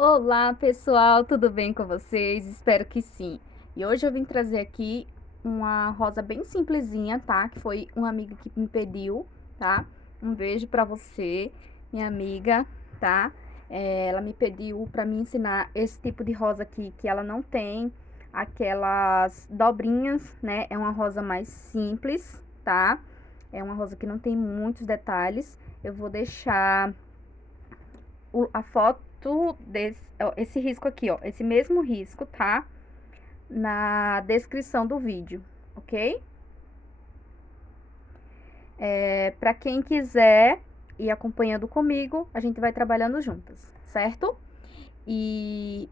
Olá, pessoal, tudo bem com vocês? Espero que sim. E hoje eu vim trazer aqui uma rosa bem simplesinha, tá? Que foi uma amiga que me pediu, tá? Um beijo pra você, minha amiga, tá? Ela me pediu pra me ensinar esse tipo de rosa aqui, que ela não tem aquelas dobrinhas, né? É uma rosa mais simples, tá? É uma rosa que não tem muitos detalhes. Eu vou deixar a foto desse, ó, esse risco aqui, ó, esse mesmo risco, tá? Na descrição do vídeo, ok? Pra quem quiser ir acompanhando comigo, a gente vai trabalhando juntas, certo? E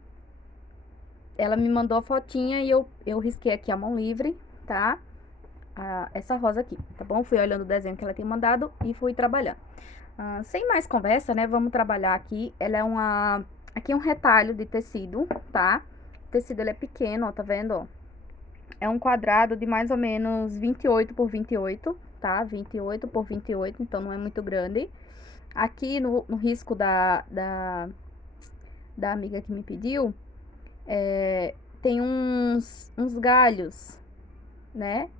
ela me mandou a fotinha e eu risquei aqui a mão livre, tá? Essa rosa aqui, tá bom? Fui olhando o desenho que ela tem mandado e fui trabalhando. Sem mais conversa, né? Vamos trabalhar aqui. Ela é uma... Aqui é um retalho de tecido, tá? O tecido, ele é pequeno, ó, tá vendo, ó? É um quadrado de mais ou menos 28 por 28, tá? 28 por 28, então não é muito grande. Aqui no risco da amiga que me pediu, tem uns galhos, né?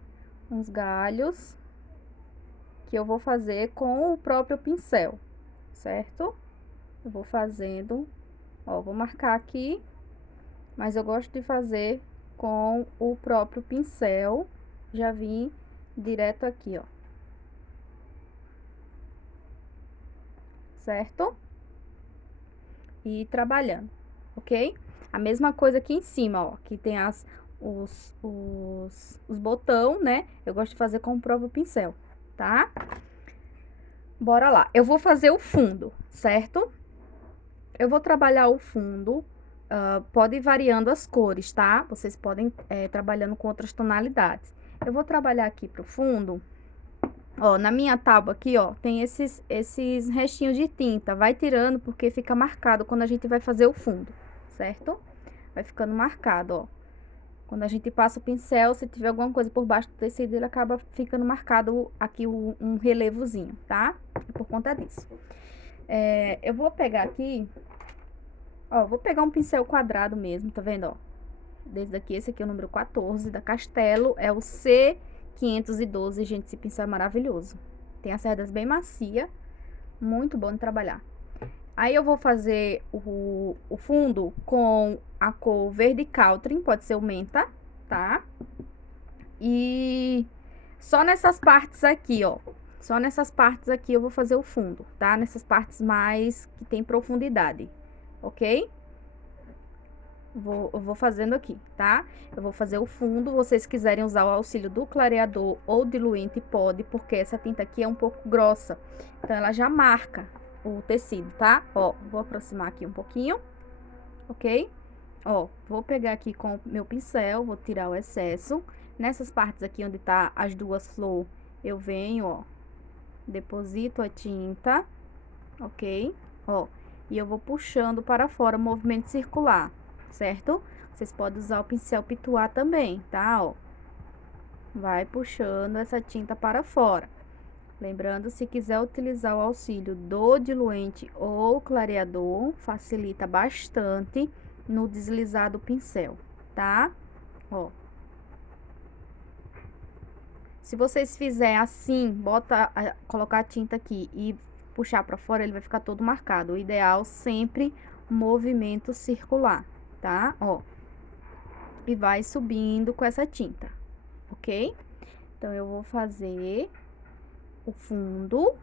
Uns galhos que eu vou fazer com o próprio pincel, certo? Eu vou fazendo, ó, vou marcar aqui, mas eu gosto de fazer com o próprio pincel. Já vim direto aqui, ó, certo? E trabalhando, ok? A mesma coisa aqui em cima, ó, que tem os botão, né? Eu gosto de fazer com o próprio pincel, tá? Bora lá. Eu vou fazer o fundo, certo? Eu vou trabalhar o fundo, pode ir variando as cores, tá? Vocês podem trabalhando com outras tonalidades. Eu vou trabalhar aqui pro fundo, ó, na minha tábua aqui, ó, tem esses restinhos de tinta. Vai tirando porque fica marcado quando a gente vai fazer o fundo, certo? Vai ficando marcado, ó. Quando a gente passa o pincel, se tiver alguma coisa por baixo do tecido, ele acaba ficando marcado aqui um relevozinho, tá? É por conta disso. Eu vou pegar aqui, ó, vou pegar um pincel quadrado mesmo, tá vendo, ó? Desde aqui, esse aqui é o número 14 da Castelo, é o C512, gente, esse pincel é maravilhoso. Tem as cerdas bem macia, muito bom de trabalhar. Aí eu vou fazer o fundo com a cor verde Caltrim, pode ser o menta, tá? E só nessas partes aqui, ó, só nessas partes aqui eu vou fazer o fundo, tá? Nessas partes mais que tem profundidade, ok? Eu vou fazendo aqui, tá? Eu vou fazer o fundo. Vocês quiserem usar o auxílio do clareador ou diluente, pode, porque essa tinta aqui é um pouco grossa. Então, ela já marca o tecido, tá? Ó, vou aproximar aqui um pouquinho, ok? Ó, vou pegar aqui com o meu pincel, vou tirar o excesso. Nessas partes aqui onde tá as duas flores, eu venho, ó, deposito a tinta, ok? Ó, e eu vou puxando para fora, movimento circular, certo? Vocês podem usar o pincel pituar também, tá? Ó, vai puxando essa tinta para fora. Lembrando, se quiser utilizar o auxílio do diluente ou clareador, facilita bastante no deslizar do pincel, tá? Ó. Se vocês fizerem assim, colocar a tinta aqui e puxar para fora, ele vai ficar todo marcado. O ideal sempre movimento circular, tá? Ó. E vai subindo com essa tinta, ok? Então, eu vou fazer o fundo,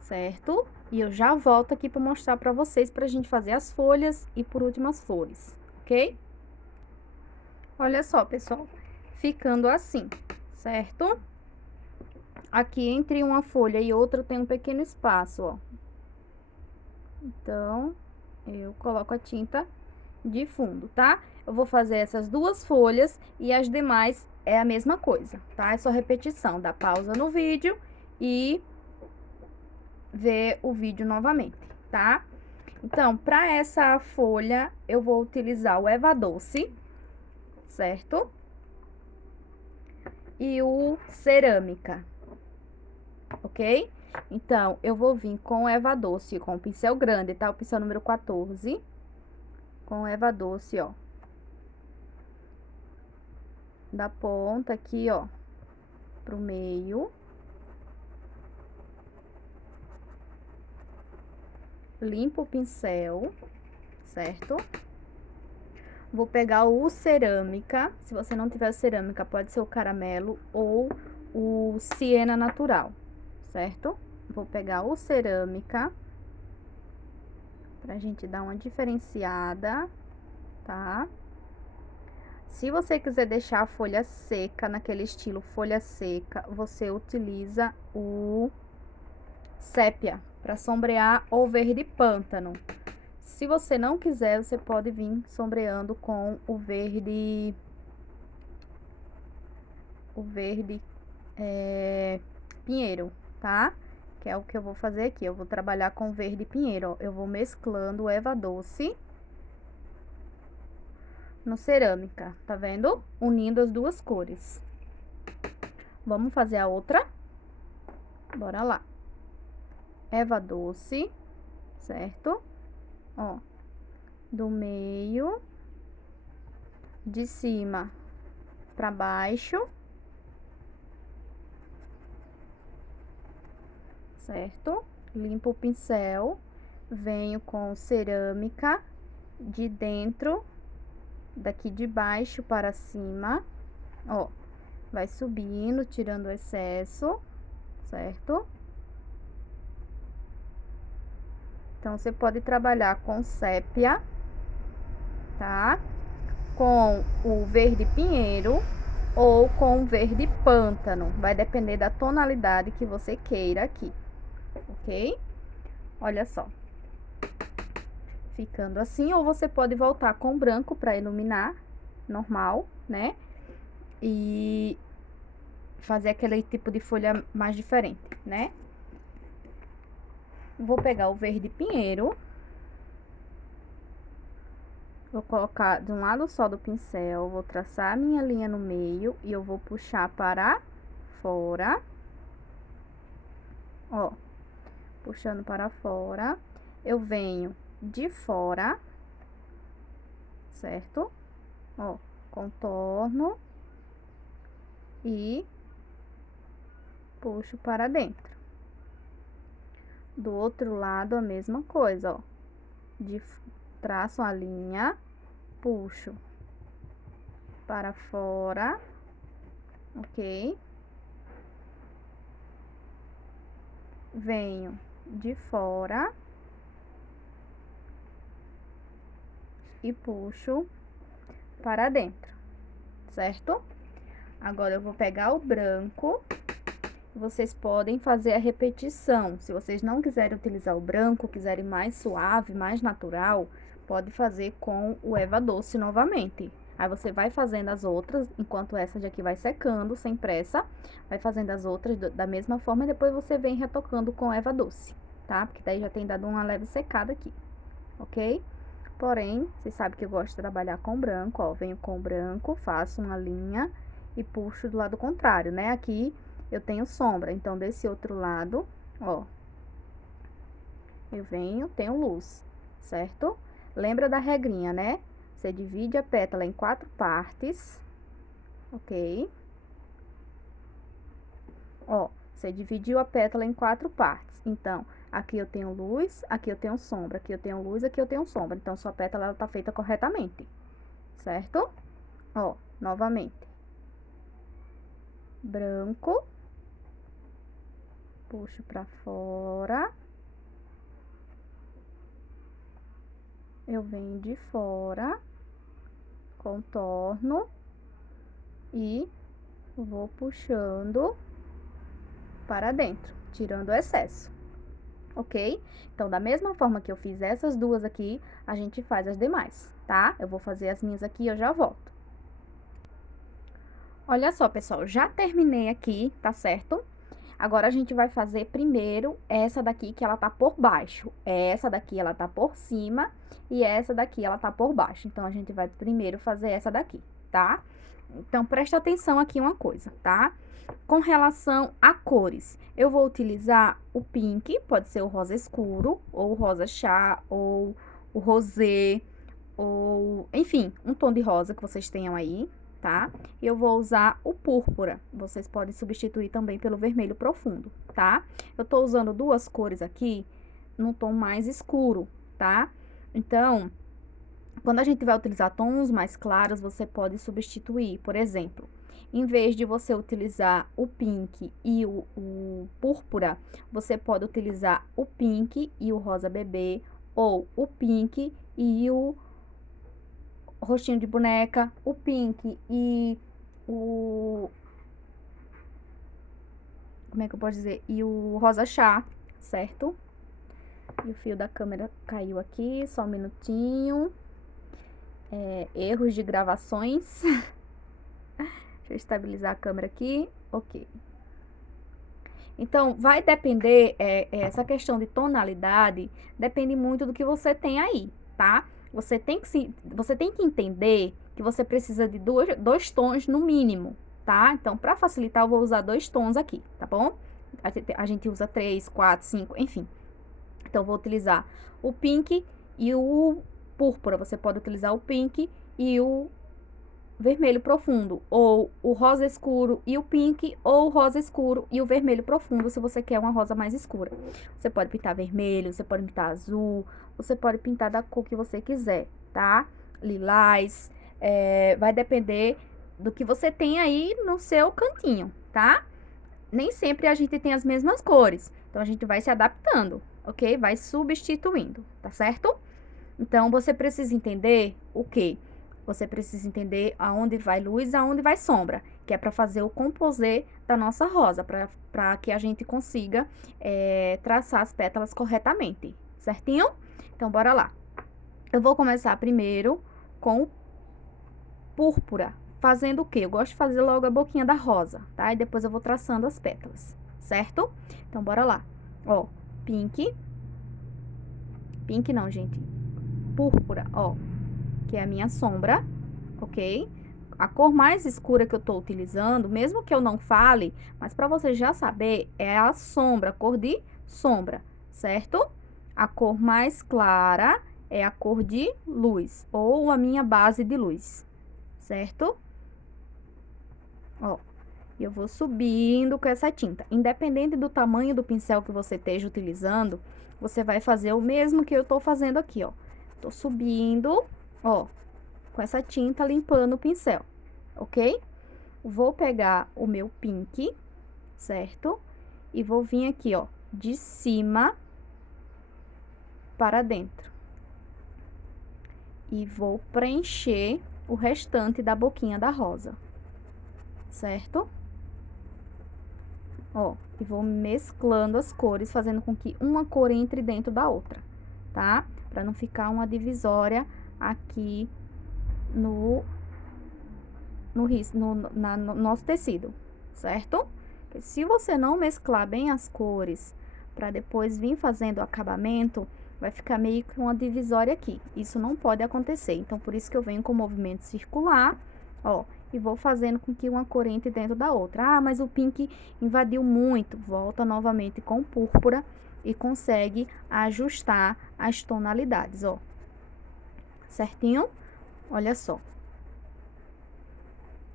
certo? E eu já volto aqui para mostrar para vocês, pra gente fazer as folhas e por último as flores, ok? Olha só, pessoal, ficando assim, certo? Aqui entre uma folha e outra tem um pequeno espaço, ó. Então, eu coloco a tinta de fundo, tá? Eu vou fazer essas duas folhas e as demais é a mesma coisa, tá? É só repetição, dá pausa no vídeo e ver o vídeo novamente, tá? Então, para essa folha, eu vou utilizar o Eva Doce, certo? E o Cerâmica, ok? Então, eu vou vir com o Eva Doce, com o pincel grande, tá? O pincel número 14. com erva doce, ó. Da ponta aqui, ó, pro meio. Limpo o pincel, certo? Vou pegar o cerâmica. Se você não tiver cerâmica, pode ser o caramelo ou o siena natural, certo? Vou pegar o cerâmica pra gente dar uma diferenciada, tá? Se você quiser deixar a folha seca, naquele estilo folha seca, você utiliza o sépia para sombrear ou verde pântano. Se você não quiser, você pode vir sombreando com o verde pinheiro, tá? Que é o que eu vou fazer aqui. Eu vou trabalhar com verde pinheiro, ó. Eu vou mesclando erva doce no cerâmica, tá vendo? Unindo as duas cores. Vamos fazer a outra? Bora lá. Erva doce, certo? Ó, do meio, de cima pra baixo, certo? Limpo o pincel, venho com cerâmica de dentro, daqui de baixo para cima, ó, vai subindo, tirando o excesso, certo? Então, você pode trabalhar com sépia, tá? Com o verde pinheiro ou com o verde pântano, vai depender da tonalidade que você queira aqui, ok? Olha só. Ficando assim, ou você pode voltar com branco para iluminar, normal, né? E fazer aquele tipo de folha mais diferente, né? Vou pegar o verde pinheiro. Vou colocar de um lado só do pincel, vou traçar a minha linha no meio e eu vou puxar para fora. Ó, puxando para fora. Eu venho de fora, certo? Ó, contorno e puxo para dentro. Do outro lado, a mesma coisa, ó. Traço a linha, puxo para fora, ok? Venho de fora e puxo para dentro, certo? Agora, eu vou pegar o branco. Vocês podem fazer a repetição. Se vocês não quiserem utilizar o branco, quiserem mais suave, mais natural, pode fazer com o erva doce novamente. Aí, você vai fazendo as outras, enquanto essa daqui vai secando, sem pressa. Vai fazendo as outras da mesma forma e depois você vem retocando com erva doce, tá? Porque daí já tem dado uma leve secada aqui, ok? Porém, vocês sabem que eu gosto de trabalhar com branco, ó. Venho com branco, faço uma linha e puxo do lado contrário, né? Aqui eu tenho sombra, então desse outro lado, ó, eu venho, tenho luz, certo? Lembra da regrinha, né? Você divide a pétala em 4 partes, ok? Ó, você dividiu a pétala em 4 partes. Então, aqui eu tenho luz, aqui eu tenho sombra, aqui eu tenho luz, aqui eu tenho sombra. Então, sua pétala, ela tá feita corretamente, certo? Ó, novamente. Branco. Puxo pra fora. Eu venho de fora, contorno e vou puxando para dentro, tirando o excesso, ok? Então, da mesma forma que eu fiz essas duas aqui, a gente faz as demais, tá? Eu vou fazer as minhas aqui e eu já volto. Olha só, pessoal, já terminei aqui, tá certo? Agora, a gente vai fazer primeiro essa daqui que ela tá por baixo. Essa daqui, ela tá por cima e essa daqui, ela tá por baixo. Então, a gente vai primeiro fazer essa daqui, tá? Então, presta atenção aqui uma coisa, tá? Com relação a cores, eu vou utilizar o pink, pode ser o rosa escuro, ou o rosa chá, ou o rosé, ou, enfim, um tom de rosa que vocês tenham aí, tá? E eu vou usar o púrpura. Vocês podem substituir também pelo vermelho profundo, tá? Eu tô usando duas cores aqui num tom mais escuro, tá? Então, quando a gente vai utilizar tons mais claros, você pode substituir, por exemplo, em vez de você utilizar o pink e o púrpura, você pode utilizar o pink e o rosa bebê, ou o pink e o rostinho de boneca, o pink e o... Como é que eu posso dizer? E o rosa chá, certo? E o fio da câmera caiu aqui, só um minutinho. Erros de gravações. Deixa eu estabilizar a câmera aqui. Ok. Então, vai depender, essa questão de tonalidade, depende muito do que você tem aí, tá? Você tem que entender que você precisa de dois tons no mínimo, tá? Então, para facilitar, eu vou usar 2 tons aqui, tá bom? A gente usa 3, 4, 5, enfim. Então, eu vou utilizar o pink e o púrpura. Você pode utilizar o pink e o vermelho profundo, ou o rosa escuro e o pink, ou o rosa escuro e o vermelho profundo, se você quer uma rosa mais escura. Você pode pintar vermelho, você pode pintar azul, você pode pintar da cor que você quiser, tá? Lilás, vai depender do que você tem aí no seu cantinho, tá? Nem sempre a gente tem as mesmas cores, então a gente vai se adaptando, ok? Vai substituindo, tá certo? Então, você precisa entender o quê? Você precisa entender aonde vai luz e aonde vai sombra, que é para fazer o composê da nossa rosa, para que a gente consiga traçar as pétalas corretamente, certinho? Então, bora lá. Eu vou começar primeiro com o púrpura, fazendo o quê? Eu gosto de fazer logo a boquinha da rosa, tá? E depois eu vou traçando as pétalas, certo? Então, bora lá. Ó, pink não, gente, púrpura, ó, que é a minha sombra, ok? A cor mais escura que eu tô utilizando, mesmo que eu não fale, mas para você já saber, é a sombra, a cor de sombra, certo? A cor mais clara é a cor de luz, ou a minha base de luz, certo? Ó, eu vou subindo com essa tinta. Independente do tamanho do pincel que você esteja utilizando, você vai fazer o mesmo que eu tô fazendo aqui, ó. Tô subindo, ó, com essa tinta limpando o pincel, ok? Vou pegar o meu pink, certo? E vou vir aqui, ó, de cima para dentro. E vou preencher o restante da boquinha da rosa, certo? Ó, e vou mesclando as cores, fazendo com que uma cor entre dentro da outra, tá? Pra não ficar uma divisória aqui no nosso tecido, certo? Porque se você não mesclar bem as cores, para depois vir fazendo o acabamento, vai ficar meio que uma divisória aqui. Isso não pode acontecer. Então, por isso que eu venho com o movimento circular, ó, e vou fazendo com que uma cor entre dentro da outra. Ah, mas o pink invadiu muito. Volta novamente com o púrpura e consegue ajustar as tonalidades, ó. Certinho? Olha só.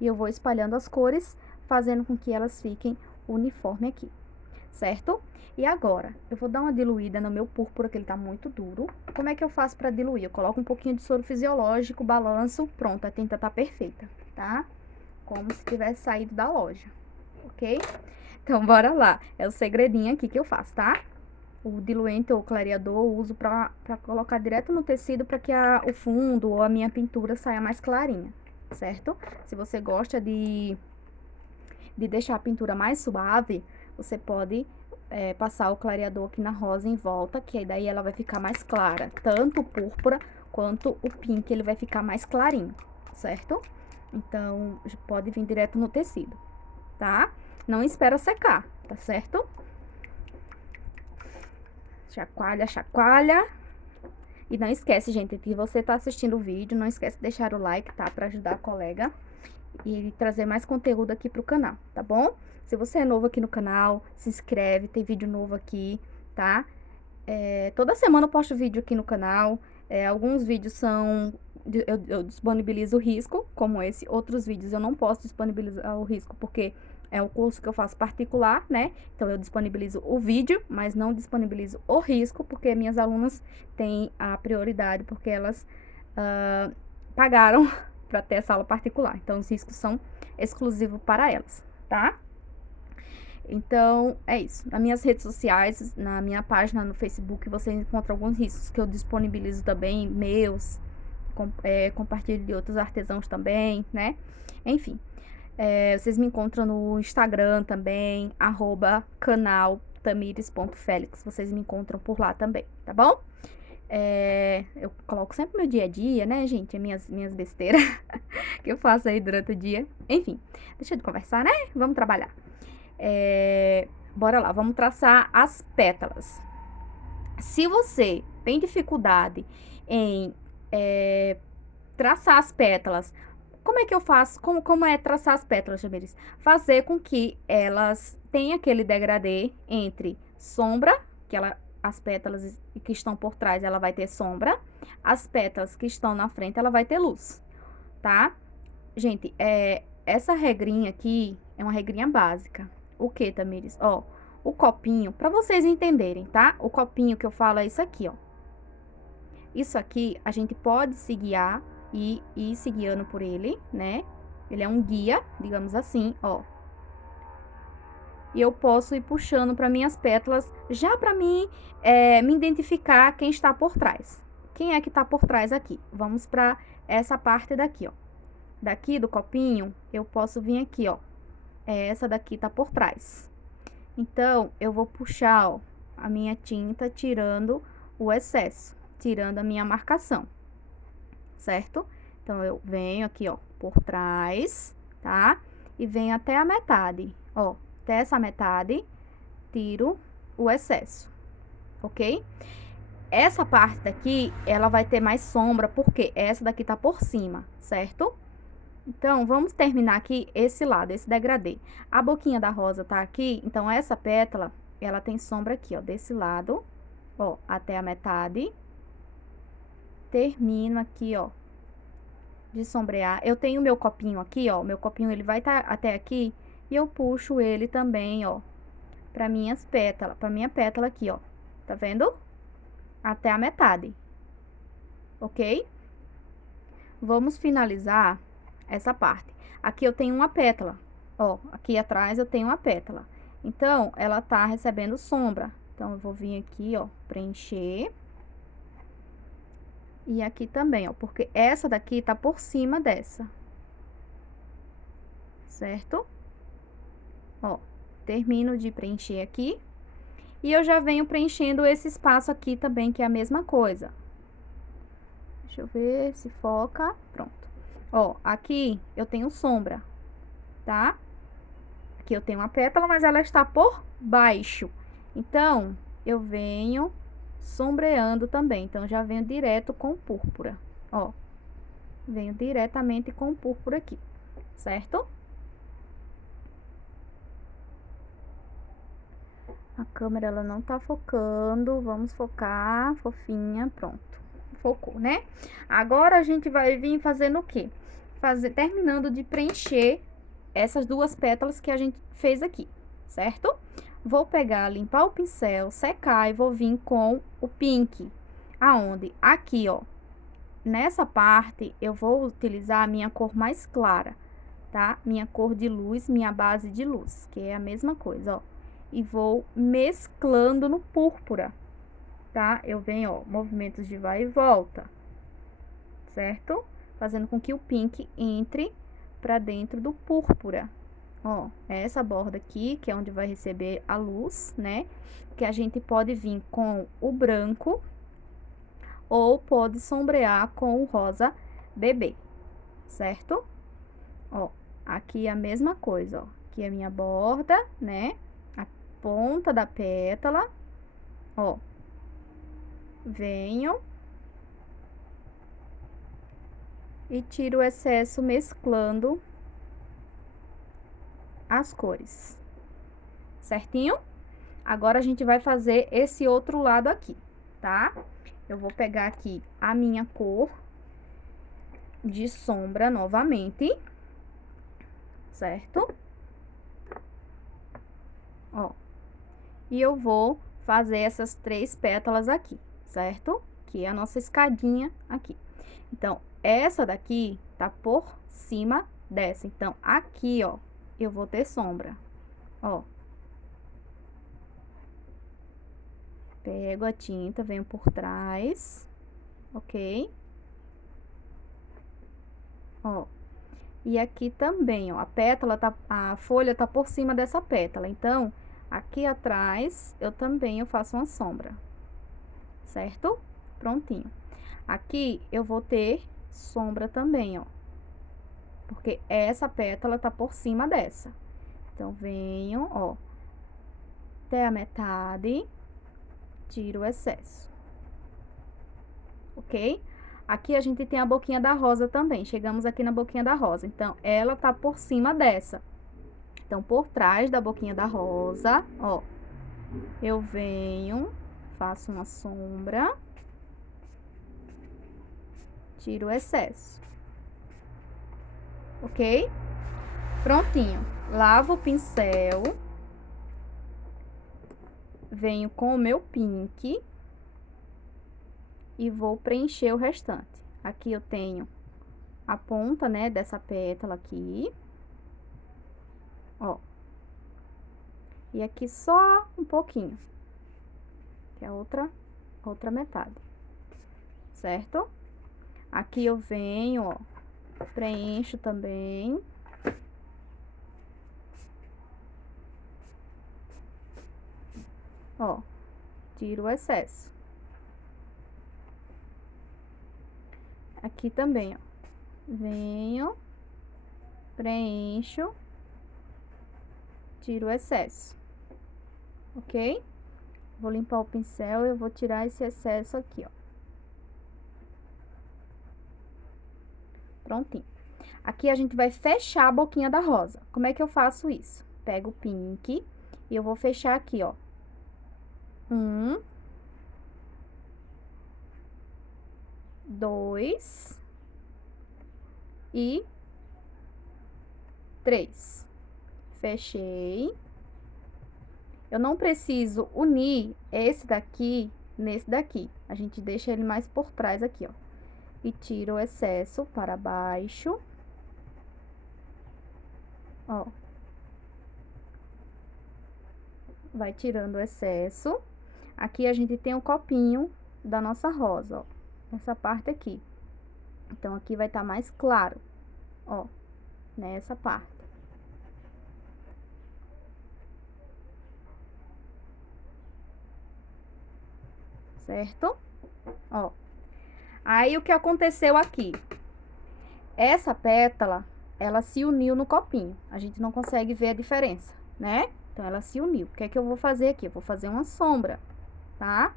E eu vou espalhando as cores, fazendo com que elas fiquem uniforme aqui, certo? E agora, eu vou dar uma diluída no meu púrpura, que ele tá muito duro. Como é que eu faço pra diluir? Eu coloco um pouquinho de soro fisiológico, balanço, pronto, a tinta tá perfeita, tá? Como se tivesse saído da loja, ok? Então, bora lá. É o segredinho aqui que eu faço, tá? O diluente ou clareador eu uso pra colocar direto no tecido, pra que o fundo ou a minha pintura saia mais clarinha, certo? Se você gosta de deixar a pintura mais suave, você pode passar o clareador aqui na rosa em volta, que aí daí ela vai ficar mais clara. Tanto o púrpura quanto o pink, ele vai ficar mais clarinho, certo? Então, pode vir direto no tecido, tá? Não espera secar, tá certo? Chacoalha, chacoalha. E não esquece, gente, que você tá assistindo o vídeo, não esquece de deixar o like, tá? Pra ajudar a colega e trazer mais conteúdo aqui pro canal, tá bom? Se você é novo aqui no canal, se inscreve, tem vídeo novo aqui, tá? Toda semana eu posto vídeo aqui no canal, alguns vídeos são eu disponibilizo o risco, como esse. Outros vídeos eu não posso disponibilizar o risco, porque é o curso que eu faço particular, né? Então, eu disponibilizo o vídeo, mas não disponibilizo o risco, porque minhas alunas têm a prioridade, porque elas pagaram para ter essa aula particular. Então, os riscos são exclusivos para elas, tá? Então, é isso. Nas minhas redes sociais, na minha página no Facebook, você encontra alguns riscos que eu disponibilizo também, meus, compartilho de outros artesãos também, né? Enfim, vocês me encontram no Instagram também, @canal_tamires.felix. Vocês me encontram por lá também, tá bom? Eu coloco sempre meu dia a dia, né, gente? Minhas besteiras que eu faço aí durante o dia. Enfim, deixa de conversar, né? Vamos trabalhar. Bora lá, vamos traçar as pétalas. Se você tem dificuldade em traçar as pétalas, como é que eu faço? Como é traçar as pétalas, Jamiris? Fazer com que elas tenham aquele degradê entre sombra, que as pétalas que estão por trás, ela vai ter sombra. As pétalas que estão na frente, ela vai ter luz, tá? Gente, essa regrinha aqui é uma regrinha básica. O que, Tamires? Ó, o copinho, pra vocês entenderem, tá? O copinho que eu falo é isso aqui, ó. Isso aqui, a gente pode se guiar e ir se guiando por ele, né? Ele é um guia, digamos assim, ó. E eu posso ir puxando para minhas pétalas, já para mim me identificar quem está por trás. Quem é que tá por trás aqui? Vamos para essa parte daqui, ó. Daqui do copinho, eu posso vir aqui, ó. Essa daqui tá por trás. Então, eu vou puxar, ó, a minha tinta, tirando o excesso, tirando a minha marcação, certo? Então, eu venho aqui, ó, por trás, tá? E venho até a metade, ó. Até essa metade, tiro o excesso, ok? Essa parte daqui, ela vai ter mais sombra, porque essa daqui tá por cima, certo? Então, vamos terminar aqui esse lado, esse degradê. A boquinha da rosa tá aqui, então essa pétala, ela tem sombra aqui, ó, desse lado, ó, até a metade. Termino aqui, ó, de sombrear. Eu tenho meu copinho aqui, ó, meu copinho ele vai tá até aqui, e eu puxo ele também, ó, pra minha pétala aqui, ó, tá vendo? Até a metade, ok? Vamos finalizar essa parte. Aqui eu tenho uma pétala, ó, aqui atrás eu tenho uma pétala. Então, ela tá recebendo sombra. Então, eu vou vir aqui, ó, preencher. E aqui também, ó, porque essa daqui tá por cima dessa. Certo? Ó, termino de preencher aqui. E eu já venho preenchendo esse espaço aqui também, que é a mesma coisa. Deixa eu ver se foca. Pronto. Ó, aqui eu tenho sombra, tá? Aqui eu tenho uma pétala, mas ela está por baixo. Então, eu venho sombreando também. Então, já venho direto com púrpura, ó. Venho diretamente com púrpura aqui, certo? A câmera, ela não tá focando. Vamos focar, fofinha, pronto. Focou, né? Agora, a gente vai vir fazendo o quê? Terminando de preencher essas duas pétalas que a gente fez aqui, certo? Vou pegar, limpar o pincel, secar e vou vir com o pink. Aonde? Aqui, ó. Nessa parte, eu vou utilizar a minha cor mais clara, tá? Minha cor de luz, minha base de luz, que é a mesma coisa, ó. E vou mesclando no púrpura, tá? Eu venho, ó, movimentos de vai e volta, certo? Fazendo com que o pink entre pra dentro do púrpura. Ó, é essa borda aqui, que é onde vai receber a luz, né? Que a gente pode vir com o branco ou pode sombrear com o rosa bebê, certo? Ó, aqui é a mesma coisa, ó. Aqui é a minha borda, né? A ponta da pétala, ó. Venho e tiro o excesso mesclando as cores, certinho? Agora, a gente vai fazer esse outro lado aqui, tá? Eu vou pegar aqui a minha cor de sombra novamente, certo? Ó. E eu vou fazer essas 3 pétalas aqui, certo? Que é a nossa escadinha aqui. Então, essa daqui tá por cima dessa. Então, aqui, ó, eu vou ter sombra, ó. Pego a tinta, venho por trás, ok? Ó. E aqui também, ó, a folha tá por cima dessa pétala. Então, aqui atrás, eu faço uma sombra, certo? Prontinho. Aqui, eu vou ter sombra também, ó. Porque essa pétala tá por cima dessa. Então, venho, ó, até a metade, tiro o excesso, ok? Aqui a gente tem a boquinha da rosa também, chegamos aqui na boquinha da rosa. Então, ela tá por cima dessa. Então, por trás da boquinha da rosa, ó, eu venho, faço uma sombra, tiro o excesso, ok? Prontinho. Lavo o pincel, venho com o meu pink e vou preencher o restante. Aqui eu tenho a ponta, né, dessa pétala aqui, ó. E aqui só um pouquinho, que é a outra metade, certo? Aqui eu venho, ó, preencho também. Ó, tiro o excesso. Aqui também, ó, venho, preencho, tiro o excesso, ok? Vou limpar o pincel e eu vou tirar esse excesso aqui, ó. Prontinho. Aqui a gente vai fechar a boquinha da rosa. Como é que eu faço isso? Pego o pink e eu vou fechar aqui, ó. 1, 2 e 3. Fechei. Eu não preciso unir esse daqui nesse daqui. A gente deixa ele mais por trás aqui, ó. E tiro o excesso para baixo. Ó. Vai tirando o excesso. Aqui a gente tem o copinho da nossa rosa, ó. Essa parte aqui. Então, aqui vai estar mais claro, ó, nessa parte. Certo? Ó. Aí, o que aconteceu aqui? Essa pétala, ela se uniu no copinho. A gente não consegue ver a diferença, né? Então, ela se uniu. O que é que eu vou fazer aqui? Eu vou fazer uma sombra, tá?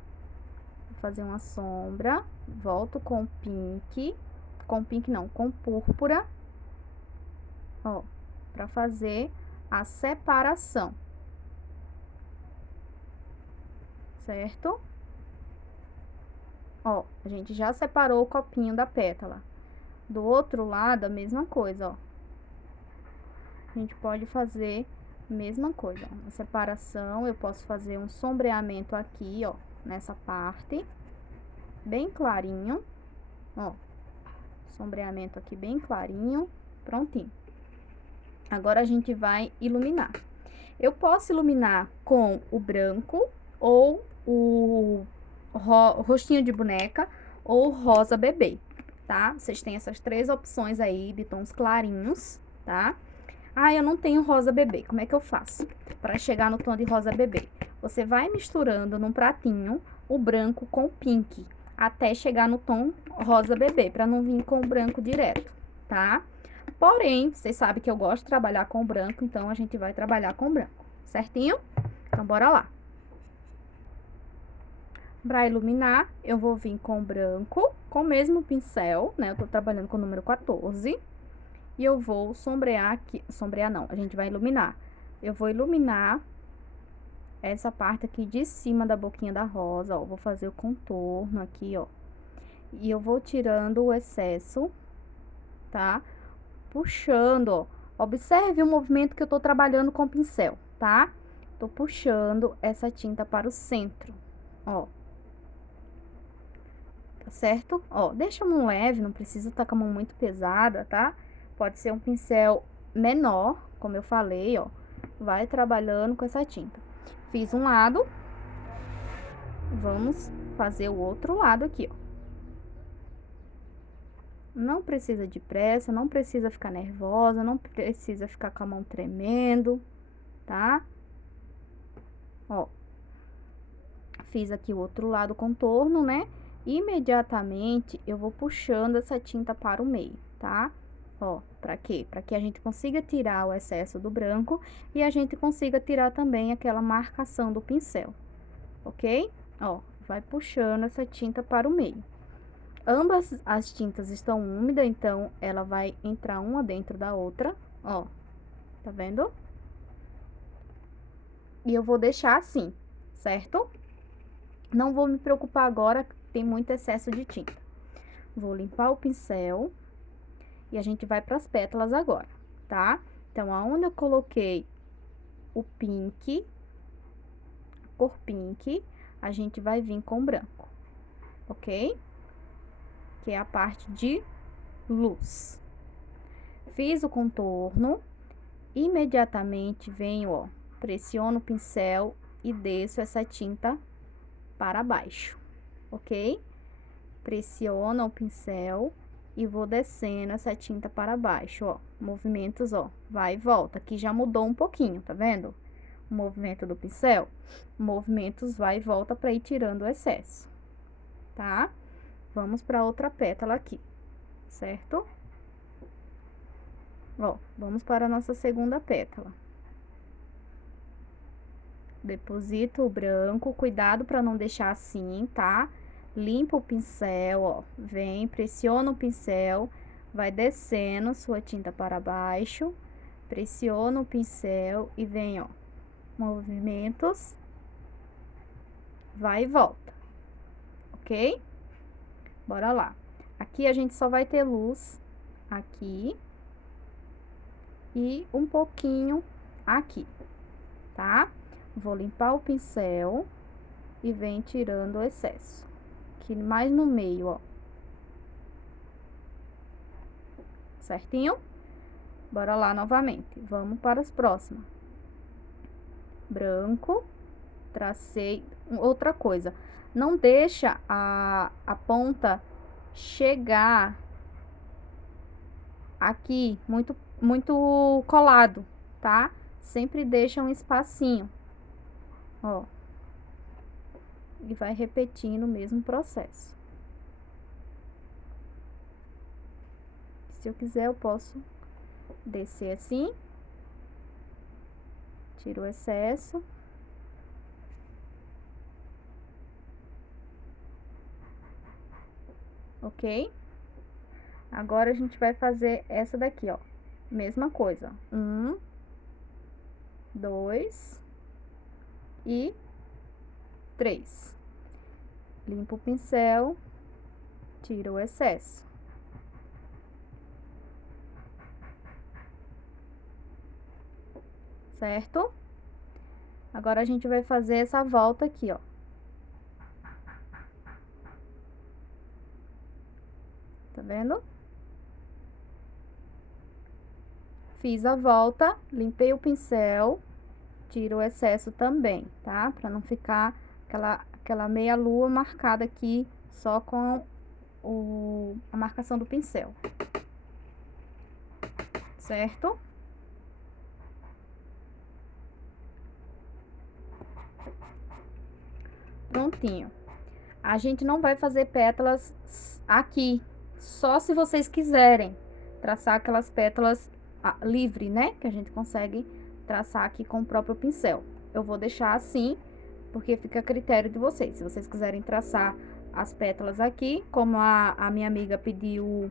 Vou fazer uma sombra, volto com pink, com púrpura, ó, pra fazer a separação, certo? Ó, a gente já separou o copinho da pétala. Do outro lado, a mesma coisa, ó. A gente pode fazer a mesma coisa, ó. A separação, eu posso fazer um sombreamento aqui, ó, nessa parte, bem clarinho, ó. Sombreamento aqui bem clarinho, prontinho. Agora, a gente vai iluminar. Eu posso iluminar com o branco ou o rostinho de boneca ou rosa bebê, tá? Vocês têm essas 3 opções aí de tons clarinhos, tá? Ah, eu não tenho rosa bebê. Como é que eu faço para chegar no tom de rosa bebê? Você vai misturando num pratinho o branco com o pink até chegar no tom rosa bebê, para não vir com o branco direto, tá? Porém, vocês sabem que eu gosto de trabalhar com branco, então a gente vai trabalhar com branco, certinho? Então, bora lá. Para iluminar, eu vou vir com branco, com o mesmo pincel, né? Eu tô trabalhando com o número 14. E eu vou sombrear aqui, sombrear não, a gente vai iluminar. Eu vou iluminar essa parte aqui de cima da boquinha da rosa, ó. Vou fazer o contorno aqui, ó. E eu vou tirando o excesso tá? Puxando, ó. Observe o movimento que eu tô trabalhando com o pincel, tá? Tô puxando essa tinta para o centro, ó. Tá certo? Ó, deixa a mão leve, não precisa estar com a mão muito pesada, tá? Pode ser um pincel menor, como eu falei, ó. Vai trabalhando com essa tinta. Fiz um lado, vamos fazer o outro lado aqui, ó. Não precisa de pressa, não precisa ficar nervosa, não precisa ficar com a mão tremendo, tá? Ó, fiz aqui o outro lado contorno, né? Imediatamente eu vou puxando essa tinta para o meio, tá? Ó, pra quê? Pra que a gente consiga tirar o excesso do branco e a gente consiga tirar também aquela marcação do pincel, ok? Ó, vai puxando essa tinta para o meio. Ambas as tintas estão úmidas, então ela vai entrar uma dentro da outra, ó, tá vendo? E eu vou deixar assim, certo? Não vou me preocupar agora, tem muito excesso de tinta. Vou limpar o pincel e a gente vai para as pétalas agora, tá? Então, aonde eu coloquei o pink, cor pink, a gente vai vir com branco, ok? Que é a parte de luz. Fiz o contorno, imediatamente venho, ó, pressiono o pincel e desço essa tinta para baixo, ok? Pressiono o pincel e vou descendo essa tinta para baixo, ó. Movimentos, ó, vai e volta. Aqui já mudou um pouquinho, tá vendo? O movimento do pincel. Movimentos vai e volta para ir tirando o excesso, tá? Vamos para outra pétala aqui, certo? Ó, vamos para a nossa segunda pétala. Deposito o branco, cuidado para não deixar assim, tá? Limpa o pincel, ó, vem, pressiona o pincel, vai descendo sua tinta para baixo, pressiona o pincel e vem, ó, movimentos, vai e volta, ok? Bora lá. Aqui a gente só vai ter luz aqui e um pouquinho aqui, tá? Vou limpar o pincel e vem tirando o excesso. Aqui mais no meio, ó. Certinho? Bora lá novamente. Vamos para as próximas. Branco. Tracei. Outra coisa. Não deixa a ponta chegar aqui muito colado, tá? Sempre deixa um espacinho. Ó. E vai repetindo o mesmo processo. Se eu quiser, eu posso descer assim. Tiro o excesso. Ok? Agora, a gente vai fazer essa daqui, ó. Mesma coisa. 1, 2 e 3. Limpo o pincel, tiro o excesso. Certo? Agora, a gente vai fazer essa volta aqui, ó. Tá vendo? Fiz a volta, limpei o pincel, tiro o excesso também, tá? Pra não ficar aquela meia lua marcada aqui só com a marcação do pincel. Certo? Prontinho. A gente não vai fazer pétalas aqui, só se vocês quiserem traçar aquelas pétalas livre, né? Que a gente consegue traçar aqui com o próprio pincel. Eu vou deixar assim, porque fica a critério de vocês. Se vocês quiserem traçar as pétalas aqui, como a minha amiga pediu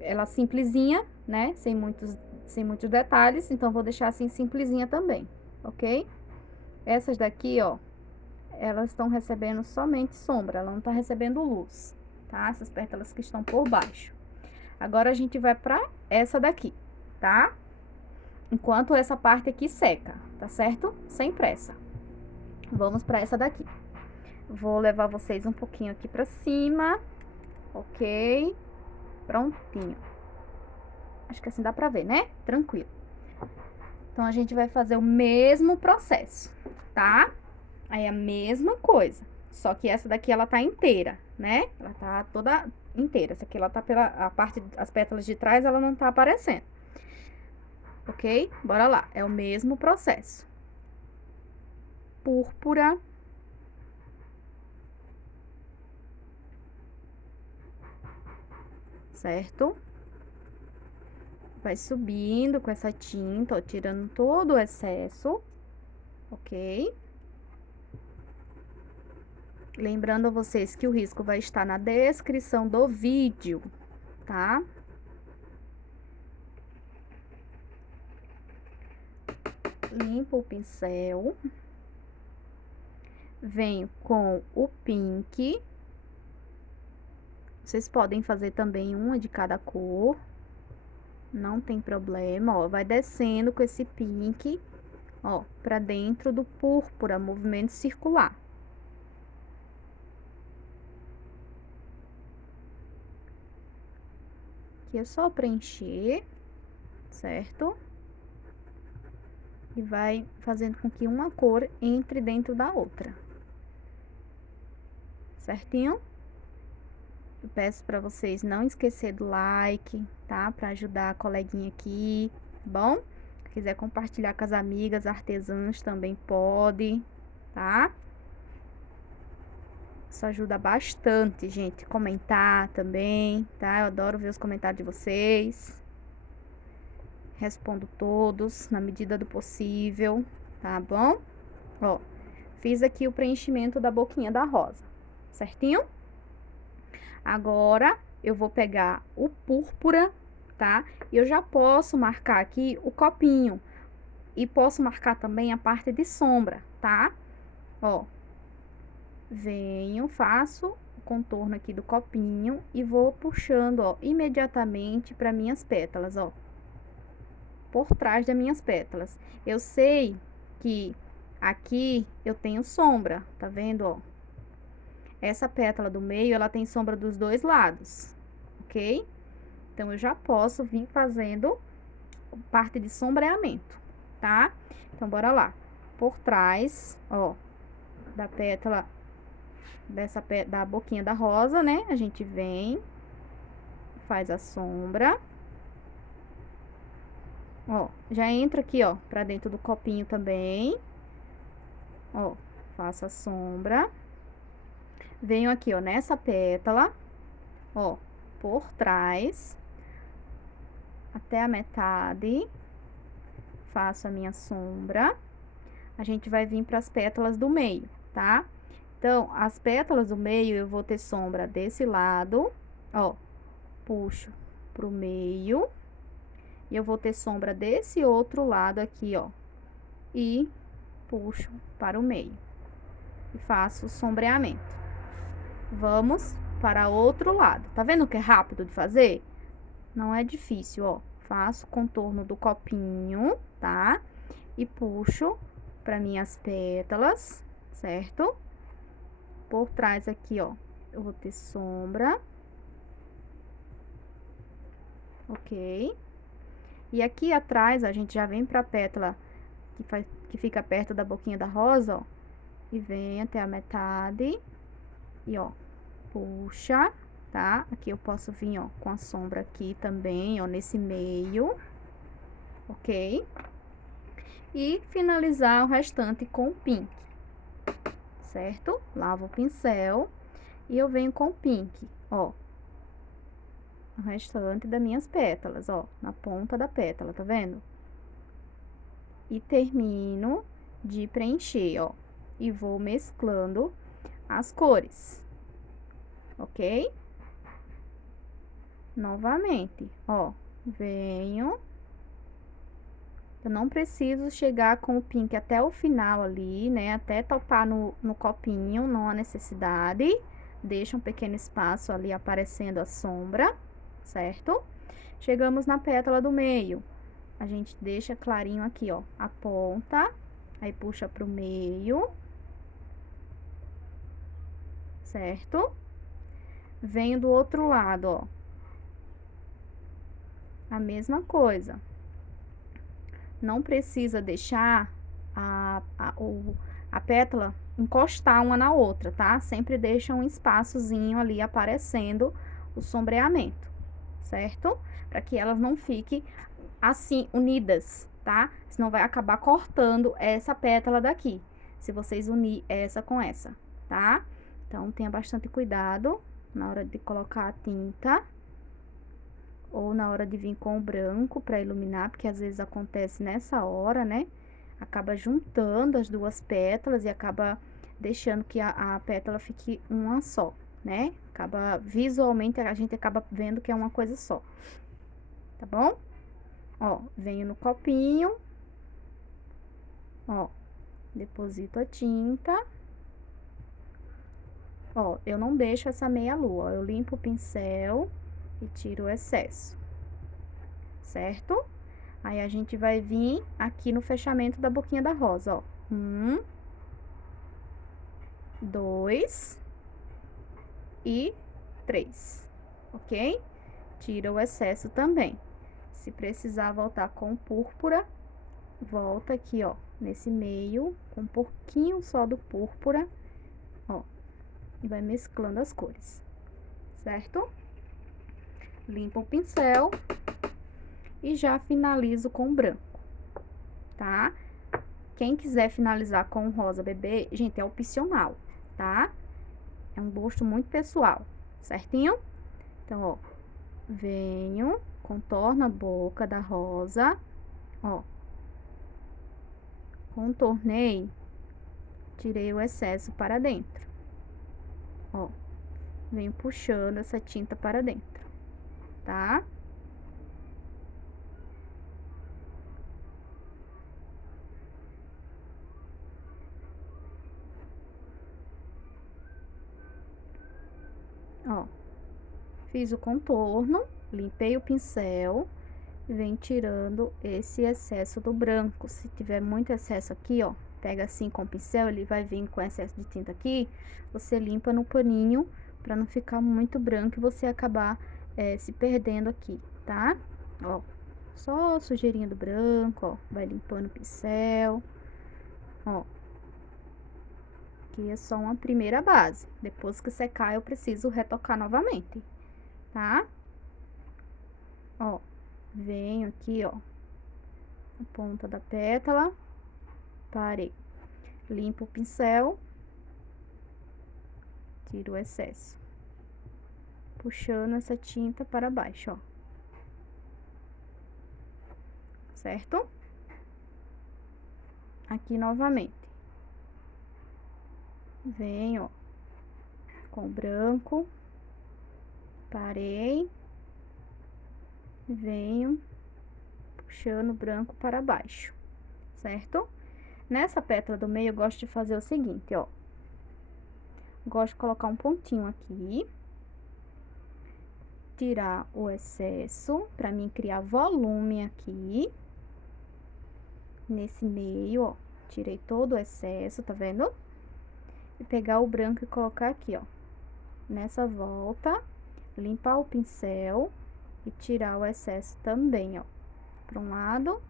ela simplesinha, né? Sem muitos detalhes, então vou deixar assim simplesinha também, ok? Essas daqui, ó, elas estão recebendo somente sombra, ela não tá recebendo luz, tá? Essas pétalas que estão por baixo. Agora, a gente vai pra essa daqui, tá? Enquanto essa parte aqui seca, tá certo? Sem pressa. Vamos pra essa daqui. Vou levar vocês um pouquinho aqui pra cima, ok? Prontinho. Acho que assim dá pra ver, né? Tranquilo. Então, a gente vai fazer o mesmo processo, tá? Aí, a mesma coisa. Só que essa daqui, ela tá inteira, né? Ela tá toda inteira. Essa aqui, ela tá pela... A parte, as pétalas de trás, ela não tá aparecendo. Ok? Bora lá. É o mesmo processo. Púrpura. Certo? Vai subindo com essa tinta, ó, tirando todo o excesso. Ok? Lembrando a vocês que o risco vai estar na descrição do vídeo, tá? Limpo o pincel. Venho com o pink. Vocês podem fazer também uma de cada cor. Não tem problema, ó. Vai descendo com esse pink, ó, pra dentro do púrpura, movimento circular. Aqui é só preencher, certo? E vai fazendo com que uma cor entre dentro da outra. Certinho? Eu peço pra vocês não esquecer do like, tá? Pra ajudar a coleguinha aqui, tá bom? Se quiser compartilhar com as amigas artesãs também pode, tá? Isso ajuda bastante, gente. Comentar também, tá? Eu adoro ver os comentários de vocês. Respondo todos na medida do possível, tá bom? Ó, fiz aqui o preenchimento da boquinha da rosa, certinho? Agora, eu vou pegar o púrpura, tá? E eu já posso marcar aqui o copinho. E posso marcar também a parte de sombra, tá? Ó, venho, faço o contorno aqui do copinho e vou puxando, ó, imediatamente para minhas pétalas, ó. Por trás das minhas pétalas. Eu sei que aqui eu tenho sombra, tá vendo, ó? Essa pétala do meio, ela tem sombra dos dois lados, ok? Então, eu já posso vir fazendo parte de sombreamento, tá? Então, bora lá. Por trás, ó, da pétala, da boquinha da rosa, né? A gente vem, faz a sombra. Ó, já entra aqui, ó, pra dentro do copinho também. Ó, faço a sombra. Venho aqui, ó, nessa pétala, ó, por trás, até a metade. Faço a minha sombra. A gente vai vir para as pétalas do meio, tá? Então, as pétalas do meio, eu vou ter sombra desse lado, ó, puxo pro meio. E eu vou ter sombra desse outro lado aqui, ó, e puxo para o meio. E faço o sombreamento. Vamos para outro lado. Tá vendo que é rápido de fazer? Não é difícil, ó. Faço o contorno do copinho, tá? E puxo para minhas pétalas, certo? Por trás aqui, ó, eu vou ter sombra. Ok? E aqui atrás, a gente já vem pra pétala que fica perto da boquinha da rosa, ó. E vem até a metade. E, ó, puxa, tá? Aqui eu posso vir, ó, com a sombra aqui também, ó, nesse meio. Ok? E finalizar o restante com o pink, certo? Lavo o pincel e eu venho com o pink, ó. O restante das minhas pétalas, ó, na ponta da pétala, tá vendo? E termino de preencher, ó. E vou mesclando as cores, ok? Novamente, ó, venho. Eu não preciso chegar com o pink até o final ali, né? Até topar no copinho, não há necessidade, deixa um pequeno espaço ali aparecendo a sombra, certo? Chegamos na pétala do meio, a gente deixa clarinho aqui, ó, a ponta, aí puxa pro meio, certo? Venho do outro lado, ó, a mesma coisa. Não precisa deixar a pétala encostar uma na outra, tá? Sempre deixa um espaçozinho ali aparecendo o sombreamento, certo? Para que elas não fiquem assim unidas, tá? Senão vai acabar cortando essa pétala daqui, se vocês unir essa com essa, tá? Então, tenha bastante cuidado na hora de colocar a tinta ou na hora de vir com o branco para iluminar, porque às vezes acontece nessa hora, né? Acaba juntando as duas pétalas e acaba deixando que a pétala fique uma só, né? Acaba, visualmente, a gente acaba vendo que é uma coisa só, tá bom? Ó, venho no copinho, ó, deposito a tinta. Ó, eu não deixo essa meia lua, eu limpo o pincel e tiro o excesso, certo? Aí, a gente vai vir aqui no fechamento da boquinha da rosa, ó. 1, 2 e 3, ok? Tira o excesso também. Se precisar voltar com púrpura, volta aqui, ó, nesse meio, com um pouquinho só do púrpura, ó, e vai mesclando as cores, certo? Limpa o pincel e já finalizo com branco, tá? Quem quiser finalizar com rosa bebê, gente, é opcional, tá? É um gosto muito pessoal, certinho? Então, ó, venho, contorno a boca da rosa, ó. Contornei, tirei o excesso para dentro, ó. Venho puxando essa tinta para dentro, tá? Ó, fiz o contorno, limpei o pincel, vem tirando esse excesso do branco. Se tiver muito excesso aqui, ó, pega assim com o pincel, ele vai vir com excesso de tinta aqui, você limpa no paninho pra não ficar muito branco e você acabar se perdendo aqui, tá? Ó, só sujeirinha do branco, ó, vai limpando o pincel, ó. Aqui é só uma primeira base. Depois que secar, eu preciso retocar novamente, tá? Ó, venho aqui, ó, a ponta da pétala, parei. Limpo o pincel, tiro o excesso, puxando essa tinta para baixo, ó. Certo? Aqui novamente. Venho, ó, com o branco, parei, venho puxando o branco para baixo, certo? Nessa pétala do meio, eu gosto de fazer o seguinte, ó. Gosto de colocar um pontinho aqui, tirar o excesso, pra mim criar volume aqui, nesse meio, ó. Tirei todo o excesso, tá vendo? E pegar o branco e colocar aqui, ó, nessa volta, limpar o pincel e tirar o excesso também, ó, para um lado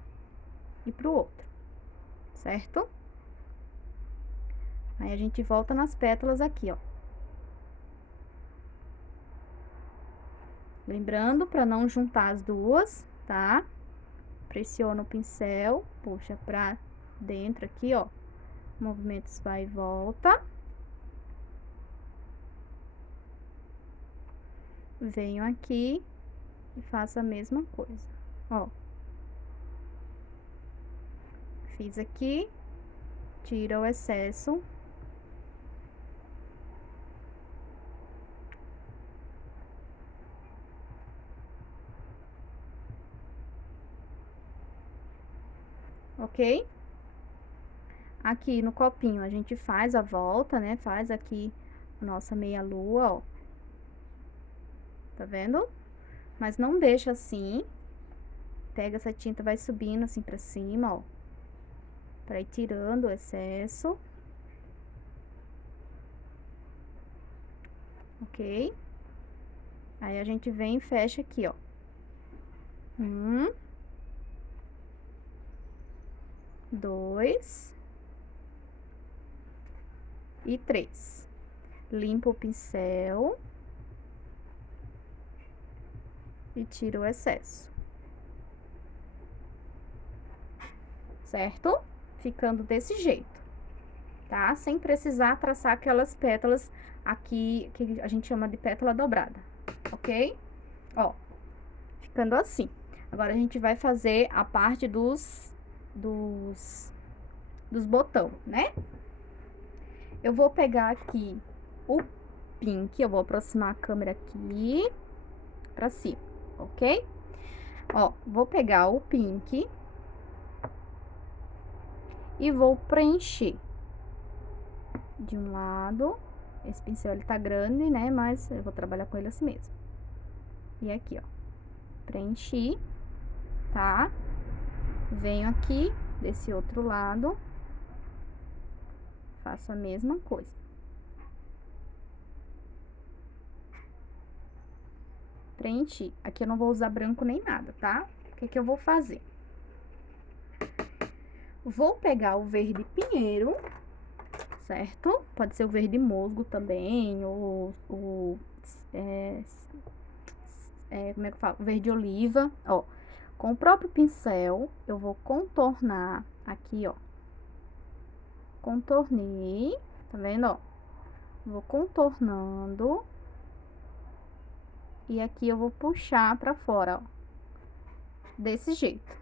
e pro outro, certo? Aí, a gente volta nas pétalas aqui, ó. Lembrando, para não juntar as duas, tá? Pressiona o pincel, puxa pra dentro aqui, ó. Movimentos vai e volta. Venho aqui e faço a mesma coisa, ó. Fiz aqui, tira o excesso. Ok? Aqui no copinho, a gente faz a volta, né? Faz aqui nossa meia-lua, ó. Tá vendo? Mas não deixa assim. Pega essa tinta, vai subindo assim pra cima, ó. Pra ir tirando o excesso. Ok? Aí a gente vem e fecha aqui, ó. 2 e 3. Limpa o pincel e tira o excesso. Certo? Ficando desse jeito, tá? Sem precisar traçar aquelas pétalas aqui, que a gente chama de pétala dobrada, ok? Ó, ficando assim. Agora, a gente vai fazer a parte dos botão, né? Eu vou pegar aqui o pink, eu vou aproximar a câmera aqui pra cima, ok? Ó, vou pegar o pink e vou preencher de um lado. Esse pincel, ele tá grande, né? Mas eu vou trabalhar com ele assim mesmo. E aqui, ó, preenchi, tá? Venho aqui desse outro lado, faço a mesma coisa. Preenchi. Aqui eu não vou usar branco nem nada, tá? O que que eu vou fazer? Vou pegar o verde pinheiro, certo? Pode ser o verde musgo também, ou como é que eu falo? Verde oliva, ó. Com o próprio pincel, eu vou contornar aqui, ó. Contornei, tá vendo, ó? Vou contornando. E aqui eu vou puxar pra fora, ó. Desse jeito.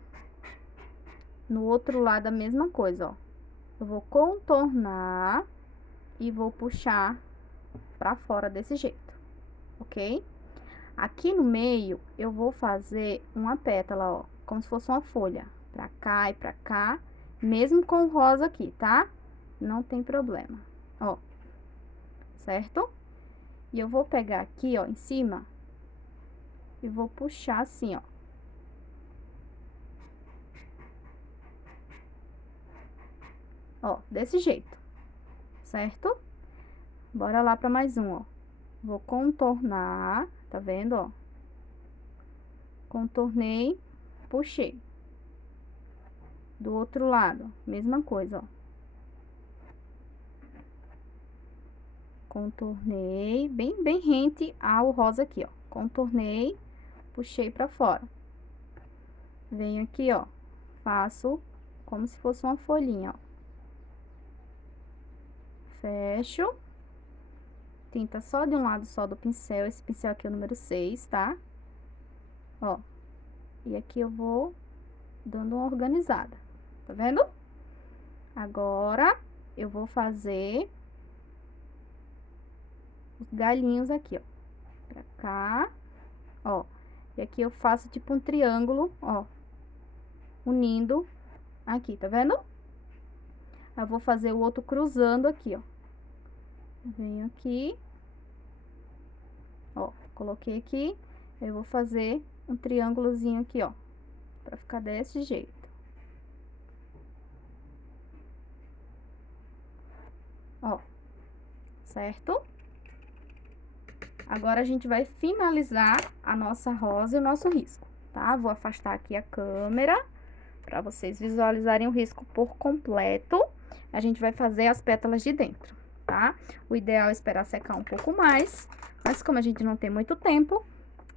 No outro lado, a mesma coisa, ó. Eu vou contornar e vou puxar pra fora desse jeito, ok? Aqui no meio, eu vou fazer uma pétala, ó, como se fosse uma folha. Pra cá e pra cá, mesmo com o rosa aqui, tá? Não tem problema, ó. Certo? E eu vou pegar aqui, ó, em cima, e vou puxar assim, ó. Ó, desse jeito, certo? Bora lá pra mais um, ó. Vou contornar, tá vendo, ó? Contornei, puxei. Do outro lado, mesma coisa, ó. Contornei, bem rente ao rosa aqui, ó. Contornei, puxei pra fora. Venho aqui, ó, faço como se fosse uma folhinha, ó. Fecho. Tinta só de um lado só do pincel, esse pincel aqui é o número 6, tá? Ó, e aqui eu vou dando uma organizada, tá vendo? Agora, eu vou fazer os galinhos aqui, ó, pra cá, ó. E aqui eu faço tipo um triângulo, ó, unindo aqui, tá vendo? Eu vou fazer o outro cruzando aqui, ó. Venho aqui, ó, coloquei aqui, eu vou fazer um triângulozinho aqui, ó, pra ficar desse jeito. Ó, certo? Agora, a gente vai finalizar a nossa rosa e o nosso risco, tá? Vou afastar aqui a câmera pra vocês visualizarem o risco por completo. A gente vai fazer as pétalas de dentro, tá? O ideal é esperar secar um pouco mais, mas como a gente não tem muito tempo,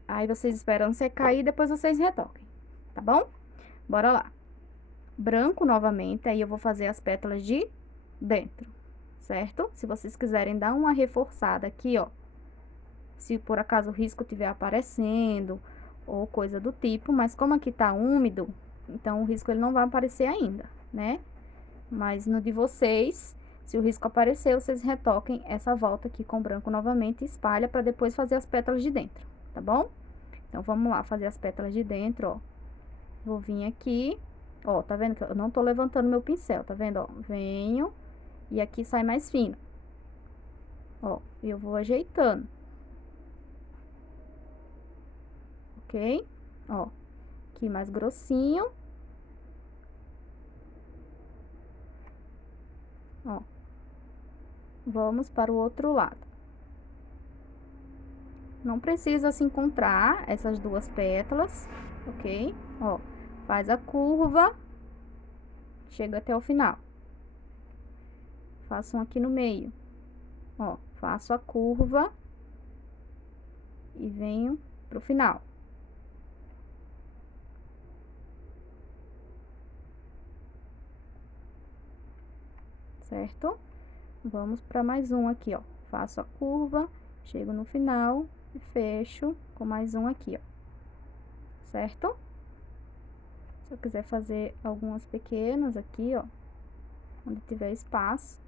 aí vocês esperam secar e depois vocês retoquem, tá bom? Bora lá. Branco novamente, aí eu vou fazer as pétalas de dentro, certo? Se vocês quiserem dar uma reforçada aqui, ó, se por acaso o risco estiver aparecendo ou coisa do tipo, mas como aqui tá úmido, então o risco ele não vai aparecer ainda, né? Mas no de vocês, se o risco aparecer, vocês retoquem essa volta aqui com branco novamente e espalha para depois fazer as pétalas de dentro, tá bom? Então, vamos lá fazer as pétalas de dentro, ó. Vou vir aqui, ó, tá vendo que eu não tô levantando meu pincel, tá vendo, ó? Venho e aqui sai mais fino. Ó, eu vou ajeitando. Ok? Ó, aqui mais grossinho. Ó, vamos para o outro lado. Não precisa se encontrar essas duas pétalas, ok? Ó, faz a curva, chega até o final. Faço um aqui no meio. Ó, faço a curva e venho pro final. Certo? Vamos para mais um aqui, ó. Faço a curva, chego no final e fecho com mais um aqui, ó. Certo? Se eu quiser fazer algumas pequenas aqui, ó, onde tiver espaço,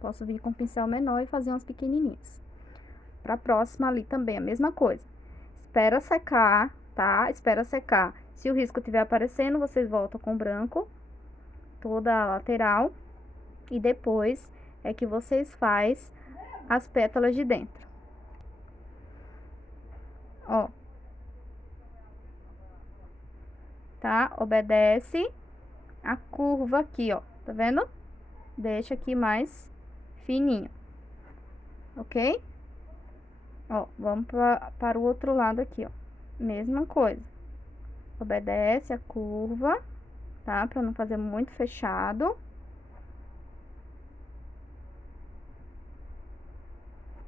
posso vir com um pincel menor e fazer umas pequenininhas. Pra próxima ali também, a mesma coisa. Espera secar, tá? Espera secar. Se o risco estiver aparecendo, vocês voltam com branco, toda a lateral, e depois é que vocês faz as pétalas de dentro. Ó. Tá? Obedece a curva aqui, ó. Tá vendo? Deixa aqui mais fininho. Ok? Ó, vamos para o outro lado aqui, ó. Mesma coisa. Obedece a curva, tá? Pra não fazer muito fechado.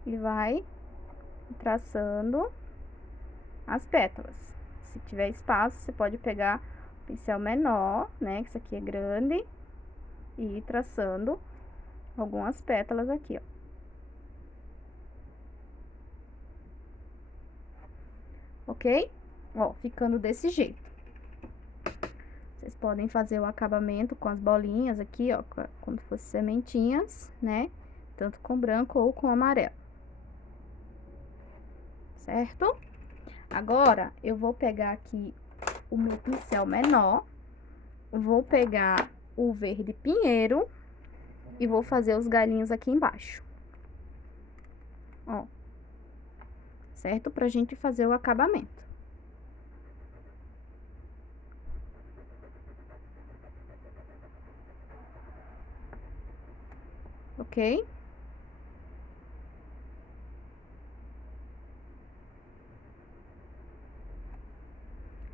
E vai traçando as pétalas. Se tiver espaço, você pode pegar o pincel menor, né? Que isso aqui é grande. E ir traçando algumas pétalas aqui, ó. Ok? Ó, ficando desse jeito. Vocês podem fazer o acabamento com as bolinhas aqui, ó, como se fossem sementinhas, né? Tanto com branco ou com amarelo. Certo? Agora, eu vou pegar aqui o meu pincel menor, vou pegar o verde pinheiro e vou fazer os galinhos aqui embaixo. Ó. Certo? Pra gente fazer o acabamento. Ok?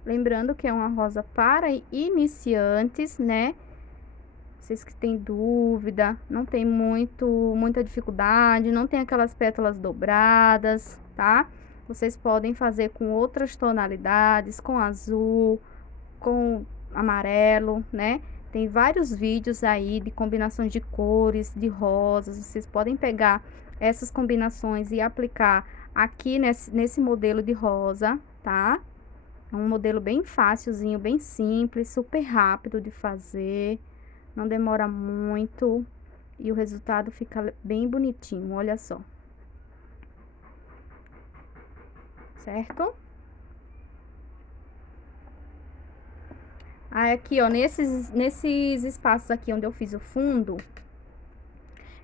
Lembrando que é uma rosa para iniciantes, né? Vocês que têm dúvida, não tem muita dificuldade, não tem aquelas pétalas dobradas, tá? Vocês podem fazer com outras tonalidades, com azul, com amarelo, né? Tem vários vídeos aí de combinações de cores, de rosas. Vocês podem pegar essas combinações e aplicar aqui nesse modelo de rosa, tá? É um modelo bem facilzinho, bem simples, super rápido de fazer. Não demora muito e o resultado fica bem bonitinho, olha só. Certo? Aí, aqui, ó, nesses espaços aqui onde eu fiz o fundo,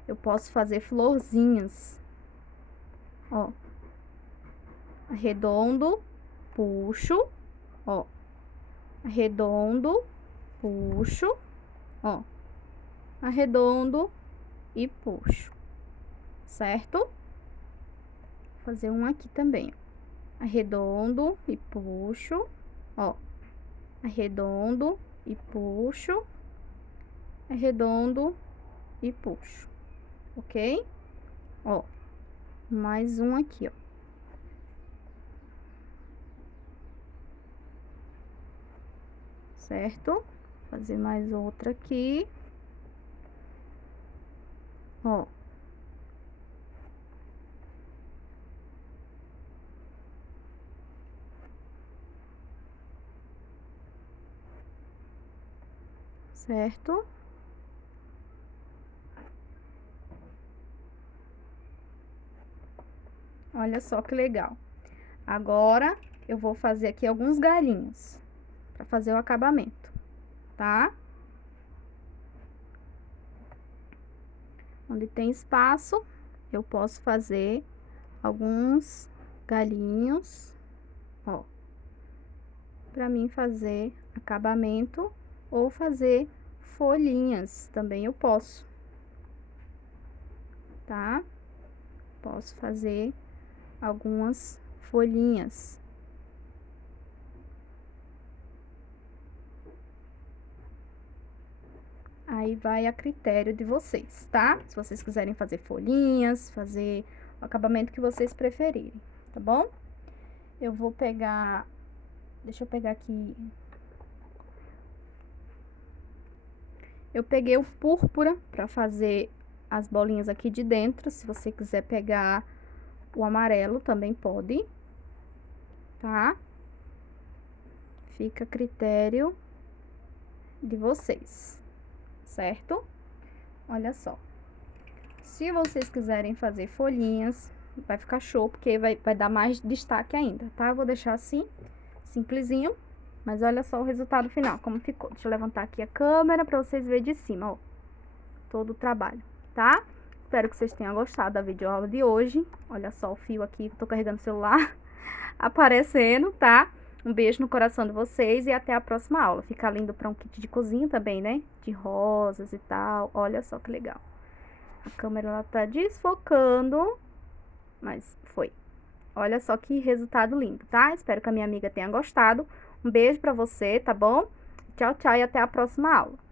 eu posso fazer florzinhas. Ó. Arredondo, puxo, ó. Arredondo, puxo, ó. Arredondo e puxo. Certo? Vou fazer um aqui também, ó. Arredondo e puxo, ó. Arredondo e puxo, arredondo e puxo, ok? Ó, mais um aqui, ó. Certo? Fazer mais outra aqui. Ó. Certo? Olha só que legal. Agora, eu vou fazer aqui alguns galinhos para fazer o acabamento, tá? Onde tem espaço, eu posso fazer alguns galinhos, ó, pra mim fazer acabamento ou fazer folhinhas, também eu posso, tá? Posso fazer algumas folhinhas. Aí vai a critério de vocês, tá? Se vocês quiserem fazer folhinhas, fazer o acabamento que vocês preferirem, tá bom? Eu vou pegar... Deixa eu pegar aqui... Eu peguei o púrpura pra fazer as bolinhas aqui de dentro. Se você quiser pegar o amarelo, também pode, tá? Fica a critério de vocês, certo? Olha só. Se vocês quiserem fazer folhinhas, vai ficar show, porque vai dar mais destaque ainda, tá? Eu vou deixar assim, simplesinho, mas olha só o resultado final, como ficou. Deixa eu levantar aqui a câmera pra vocês verem de cima, ó, todo o trabalho, tá? Espero que vocês tenham gostado da videoaula de hoje. Olha só o fio aqui, tô carregando o celular, aparecendo, tá? Um beijo no coração de vocês e até a próxima aula. Fica lindo pra um kit de cozinha também, né? De rosas e tal, olha só que legal. A câmera, ela tá desfocando, mas foi. Olha só que resultado lindo, tá? Espero que a minha amiga tenha gostado. Um beijo pra você, tá bom? Tchau, tchau e até a próxima aula.